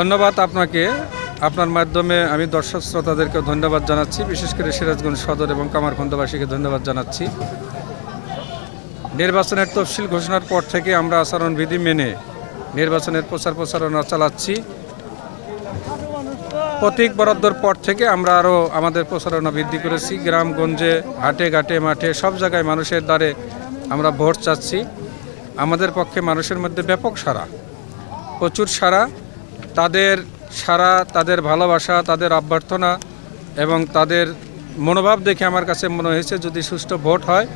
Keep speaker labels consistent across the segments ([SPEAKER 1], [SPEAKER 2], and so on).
[SPEAKER 1] ধন্যবাদ আপনাকে। আপনার মাধ্যমে আমি দর্শক শ্রোতাদেরকে ধন্যবাদ জানাচ্ছি। বিশেষ করে সিরাজগঞ্জ সদর এবং কামারখন্দবাসীকে ধন্যবাদ জানাচ্ছি। নির্বাচনের তফসিল ঘোষণার পর থেকে আমরা আচরণবিধি মেনে নির্বাচনের প্রচার প্রচারণা চালাচ্ছি। প্রতীক বরাদ্দর পর থেকে আমরা আরও আমাদের প্রচারণা বৃদ্ধি করেছি। গ্রামগঞ্জে, হাটে ঘাটে মাঠে সব জায়গায় মানুষের দ্বারে আমরা ভোট চাচ্ছি। আমাদের পক্ষে মানুষের মধ্যে ব্যাপক সারা প্রচুর সারা তাদের সারা তাদের ভালোবাসা তাদের অভ্যর্থনা এবং তাদের মনোভাব দেখে আমার কাছে মনে হয়েছে যদি সুষ্ঠু ভোট হয়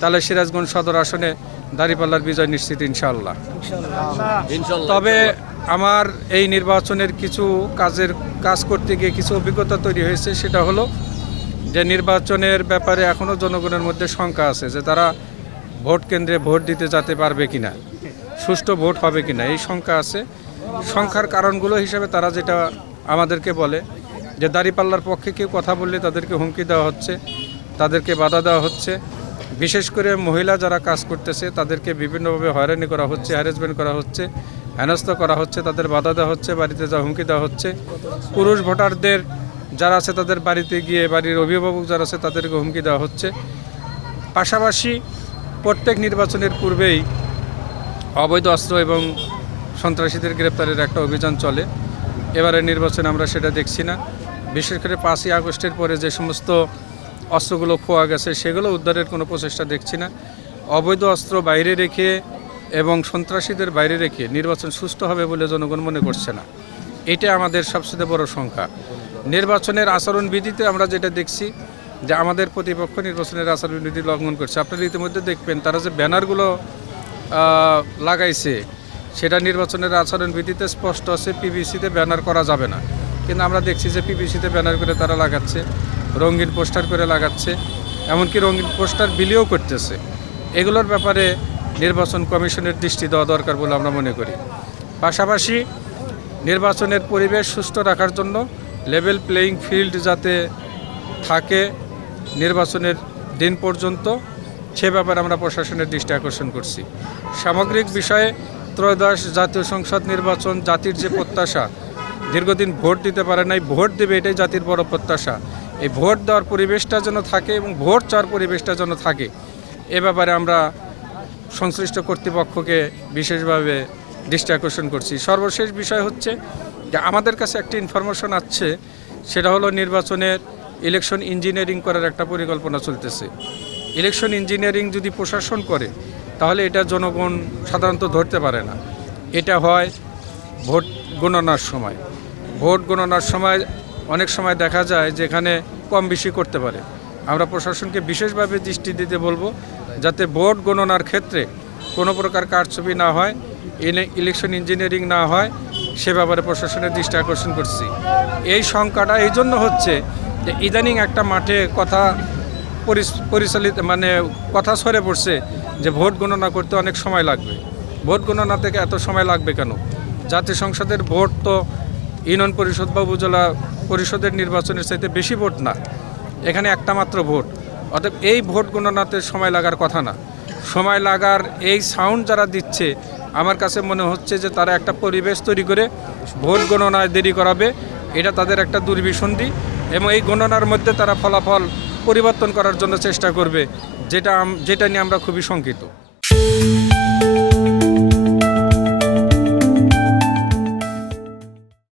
[SPEAKER 1] তাহলে সিরাজগঞ্জ সদর আসনে দাঁড়িপাল্লার বিজয় নিশ্চিত ইনশাআল্লাহ। তবে আমার এই নির্বাচনের কিছু কাজের কাজ করতে গিয়ে কিছু অভিজ্ঞতা তৈরি হয়েছে সেটা হলো যে নির্বাচনের ব্যাপারে এখনও জনগণের মধ্যে শঙ্কা আছে যে তারা ভোট কেন্দ্রে ভোট দিতে যেতে পারবে কিনা সুষ্ঠু ভোট হবে কিনা এই শঙ্কা আছে। সংখ্যার কারণগুলো হিসেবে তারা যেটা আমাদেরকে বলে যে দাঁড়িপাল্লার পক্ষে কেউ কথা বললে তাদেরকে হুমকি দেওয়া হচ্ছে, তাদেরকে বাধা দেওয়া হচ্ছে। বিশেষ করে মহিলা যারা কাজ করতেছে, তাদেরকে বিভিন্নভাবে হয়রানি করা হচ্ছে হ্যারাসমেন্ট করা হচ্ছে, হেনস্থ করা হচ্ছে, তাদের বাধা দেওয়া হচ্ছে, বাড়িতে যা হুমকি দেওয়া হচ্ছে। পুরুষ ভোটারদের যারা আছে তাদের বাড়িতে গিয়ে বাড়ির অভিভাবক যারা আছে তাদেরকে হুমকি দেওয়া হচ্ছে। পাশাপাশি প্রত্যেক নির্বাচনের পূর্বেই অবৈধ অস্ত্র এবং সন্ত্রাসীদের গ্রেপ্তারের একটা অভিযান চলে। এবারে নির্বাচনে আমরা সেটা দেখছি না। বিশেষ করে পাঁচই আগস্টের পরে যে সমস্ত অস্ত্রগুলো খোয়া গেছে, সেগুলো উদ্ধারের কোনো প্রচেষ্টা দেখছি না। অবৈধ অস্ত্র বাইরে রেখে এবং সন্ত্রাসীদের বাইরে রেখে নির্বাচন সুষ্ঠু হবে বলে জনগণ মনে করছে না। এটা আমাদের সবচেয়ে বড় সংখ্যা নির্বাচনের আচরণবিধিতে আমরা যেটা দেখছি যে আমাদের প্রতিপক্ষ নির্বাচনের আচরণবিধি লঙ্ঘন করছে। আপনারা ইতিমধ্যে দেখবেন তারা যে ব্যানারগুলো লাগাইছে সেটা নির্বাচনের আচরণবিধিতে স্পষ্ট আছে পিভিসিতে ব্যানার করা যাবে না। কিন্তু আমরা দেখছি যে পিভিসিতে ব্যানার করে তারা লাগাচ্ছে, রঙিন পোস্টার করে লাগাচ্ছে, এমনকি রঙিন পোস্টার বিলিও করতেছে। এগুলোর ব্যাপারে নির্বাচন কমিশনের দৃষ্টি দেওয়া দরকার বলে আমরা মনে করি। পাশাপাশি নির্বাচনের পরিবেশ সুস্থ রাখার জন্য লেভেল প্লেয়িং ফিল্ড যাতে থাকে নির্বাচনের দিন পর্যন্ত, সে ব্যাপারে আমরা প্রশাসনের দৃষ্টি আকর্ষণ করছি। সামগ্রিক বিষয়ে ত্রয়োদশ জাতীয় সংসদ নির্বাচন জাতির যে প্রত্যাশা, দীর্ঘদিন ভোট দিতে পারে নাই, ভোট দেবে এটাই জাতির বড় প্রত্যাশা। এই ভোট দেওয়ার পরিবেশটা যেন থাকে এবং ভোট চাওয়ার পরিবেশটা যেন থাকে, এ ব্যাপারে আমরা সংশ্লিষ্ট কর্তৃপক্ষকে বিশেষভাবে দৃষ্টি আকর্ষণ করছি। সর্বশেষ বিষয় হচ্ছে যে আমাদের কাছে একটি ইনফরমেশন আছে, সেটা হলো নির্বাচনের ইলেকশন ইঞ্জিনিয়ারিং করার একটা পরিকল্পনা চলতেছে। ইলেকশন ইঞ্জিনিয়ারিং যদি প্রশাসন করে তাহলে এটা জনগণ সাধারণত ধরতে পারে না। এটা হয় ভোট গণনার সময়। ভোট গণনার সময় অনেক সময় দেখা যায় যেখানে কম বেশি করতে পারে। আমরা প্রশাসনকে বিশেষভাবে দৃষ্টি দিতে বলব যাতে ভোট গণনার ক্ষেত্রে কোনো প্রকার কারচুপি না হয় ইলে- ইলেকশন ইঞ্জিনিয়ারিং না হয়, সে ব্যাপারে প্রশাসনের দৃষ্টি আকর্ষণ করছি। এই সংখ্যাটা এই জন্য হচ্ছে যে ইদানিং একটা মাঠে কথা পরিচালিত মানে কথা সরে পড়ছে যে ভোট গণনা করতে অনেক সময় লাগবে। ভোট গণনা থেকে এত সময় লাগবে কেন? জাতীয় সংসদের ভোট তো ইউনিয়ন পরিষদ বা উপজেলা পরিষদের নির্বাচনের চাইতে বেশি ভোট না। এখানে একটা মাত্র ভোট। অতএব এই ভোট গণনাতে সময় লাগার কথা না। সময় লাগার এই সাউন্ড যারা দিচ্ছে, আমার কাছে মনে হচ্ছে যে তারা একটা পরিবেশ তৈরি করে ভোট গণনায় দেরি করাবে। এটা তাদের একটা দুর্বিসন্ধি এবং এই গণনার মধ্যে তারা ফলাফল পরিবর্তন করার জন্য চেষ্টা করবে। যেটা যেটা নিয়ে আমরা খুবই শঙ্কিত।